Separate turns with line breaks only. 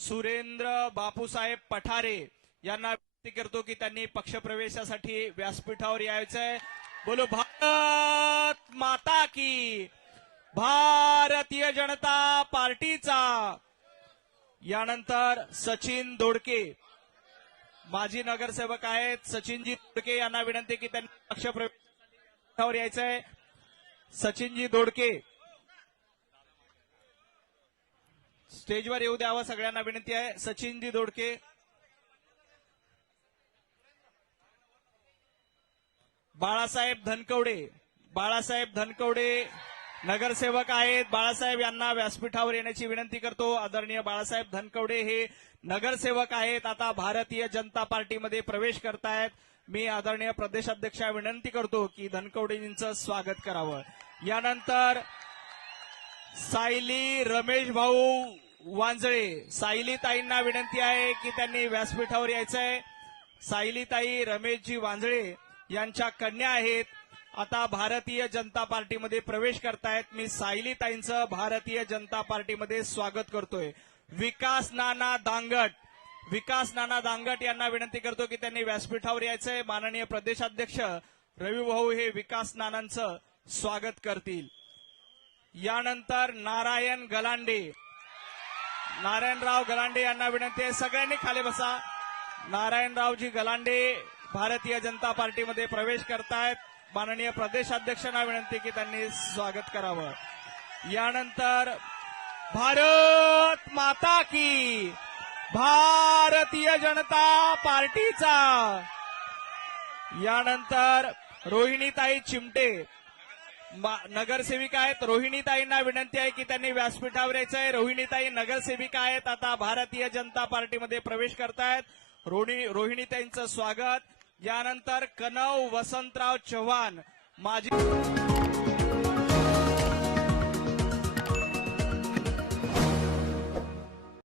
सुरेंद्र बापूसाहेब पठारे यांना विनंती करतो की त्यांनी पक्षप्रवेशासाठी व्यासपीठावर यायचंय. बोलो भारत माता की भारतीय जनता पार्टीचा. यानंतर सचिन दोडके. माजी नगरसेवक आहेत सचिनजी दोडके यांना विनंती की त्यांनी पक्षप्रवेशावर यायचंय. सचिनजी दोडके स्टेजवर येऊ द्यावं. सगळ्यांना विनंती आहे. सचिनजी दोडके. बाळासाहेब धनकवडे. बाळासाहेब धनकवडे नगरसेवक आहेत. बाळासाहेब यांना व्यासपीठावर येण्याची विनंती करतो. आदरणीय बाळासाहेब धनकवडे हे नगरसेवक आहेत. आता भारतीय जनता पार्टीमध्ये प्रवेश करतायत. मी आदरणीय प्रदेशाध्यक्षा विनंती करतो की धनकवडेजींचं स्वागत करावं. यानंतर सायली रमेश भाऊ. वांजळे सायली ताईंना विनंती आहे की त्यांनी व्यासपीठावर यायचंय. सायली ताई रमेशजी वांजळे यांच्या कन्या आहेत. आता भारतीय जनता पार्टीमध्ये प्रवेश करतायत. मी सायली ताईंचं भारतीय जनता पार्टीमध्ये स्वागत करतोय. विकास नाना दांगट. विकास नाना दांगट यांना विनंती करतो की त्यांनी व्यासपीठावर यायचंय. माननीय प्रदेशाध्यक्ष रवी भाऊ हे विकास नानांचं स्वागत करतील. यानंतर नारायण गलांडे. नारायणराव गलांडे यांना विनंती आहे. सगळ्यांनी खाली बसा. नारायणरावजी गलांडे भारतीय जनता पार्टीमध्ये प्रवेश करतायत. माननीय प्रदेशाध्यक्षांना विनंती की त्यांनी स्वागत करावं. यानंतर भारत माता की भारतीय जनता पार्टीचा. यानंतर रोहिणीताई चिमटे. नगरसेविका आहेत. रोहिणीताईंना विनंती आहे की त्यांनी व्यासपीठावर यायचं आहे रोहिणीताई नगरसेविका आहेत. आता भारतीय जनता पार्टीमध्ये प्रवेश करतायत. रोहिणी रोहिणीताईंचं स्वागत. यानंतर कनव वसंतराव चव्हाण. माजी